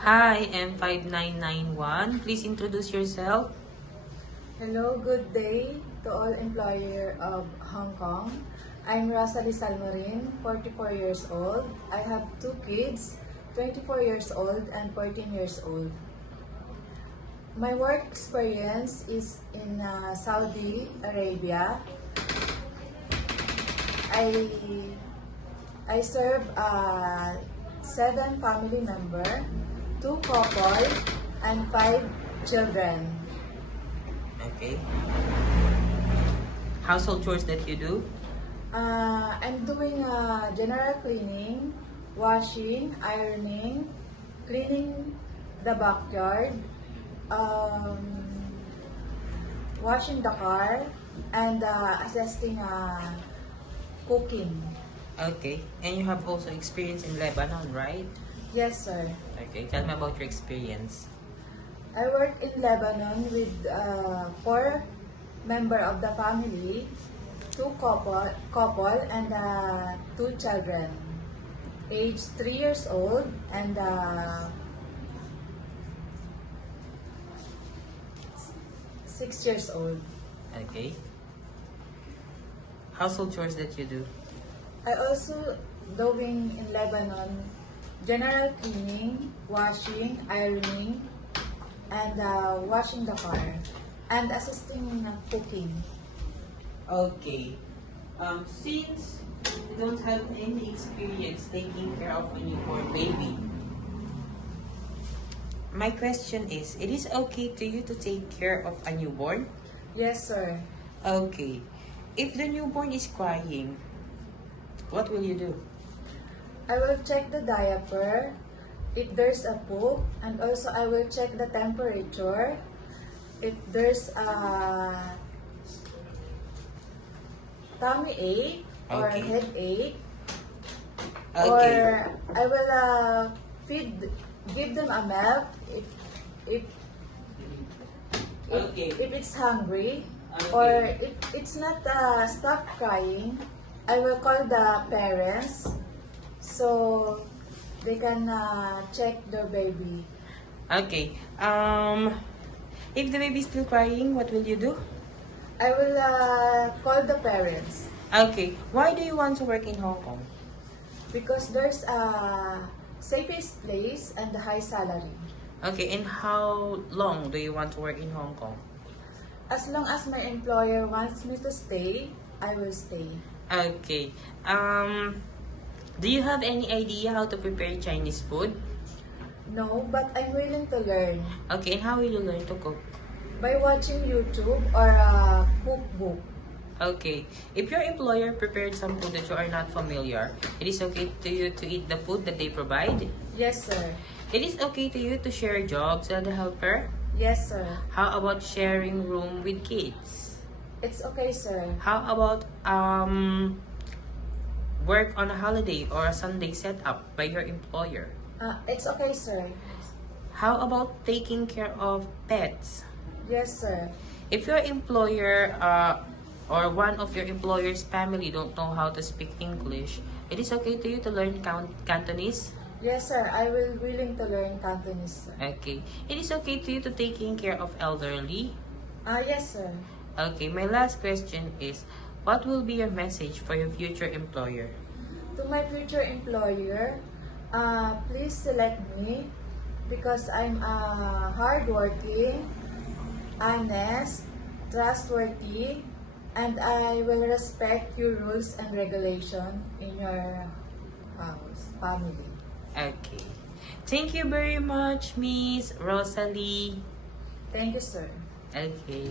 Hi, M5991. Please introduce yourself. Hello, good day to all employer of Hong Kong. I'm Rosalie Salmorin, 44 years old. I have two kids, 24 years old and 14 years old. My work experience is in Saudi Arabia. I serve 7 family members, 2 couple, and 5 children. Okay. Household chores that you do? I'm doing general cleaning, washing, ironing, cleaning the backyard, washing the car, and assisting cooking. Okay. And you have also experience in Lebanon, right? Yes, sir. Okay. Tell me about your experience. I work in Lebanon with 4 members of the family, 2 couple and 2 children, aged 3 years old and 6 years old. Okay. Household chores that you do? I also doing in Lebanon general cleaning, washing, ironing, and washing the car, and assisting in cooking. Okay. Since you don't have any experience taking care of a newborn baby, my question is, it is okay to you to take care of a newborn? Yes, sir. Okay. If the newborn is crying, what will you do? I will check the diaper if there's a poop, and also I will check the temperature if there's a tummy ache or Okay. headache, Okay. or I will give them a milk if Okay. if it's hungry, Okay. or if it's not stop crying, I will call the parents so they can check their baby. Okay. If the baby is still crying, what will you do? I will call the parents Okay. Why do you want to work in Hong Kong? because there's a safest place and the high salary. Okay. And how long do you want to work in Hong Kong? As long as my employer wants me to stay, I will stay. Okay. Do you have any idea how to prepare Chinese food? No, but I'm willing to learn Okay. And how will you learn to cook? by watching YouTube or a cookbook. Okay. If your employer prepared some food that you are not familiar, it is okay to you to eat the food that they provide? Yes, sir. It is okay to you to share jobs as a helper? Yes, sir. How about sharing room with kids? It's okay, sir. How about work on a holiday or a Sunday setup by your employer? It's okay, sir. How about taking care of pets? Yes, sir. If your employer or one of your employer's family don't know how to speak English, it is okay to you to learn Cantonese? Yes, sir. I will willing to learn Cantonese, sir. Okay. It is okay to you to taking care of elderly? Yes, sir. Okay, my last question is, what will be your message for your future employer? To my future employer, please select me because I'm hardworking, honest, trustworthy, and I will respect your rules and regulation in your house, family. Okay. Thank you very much, Miss Rosalie. Thank you, sir. Okay.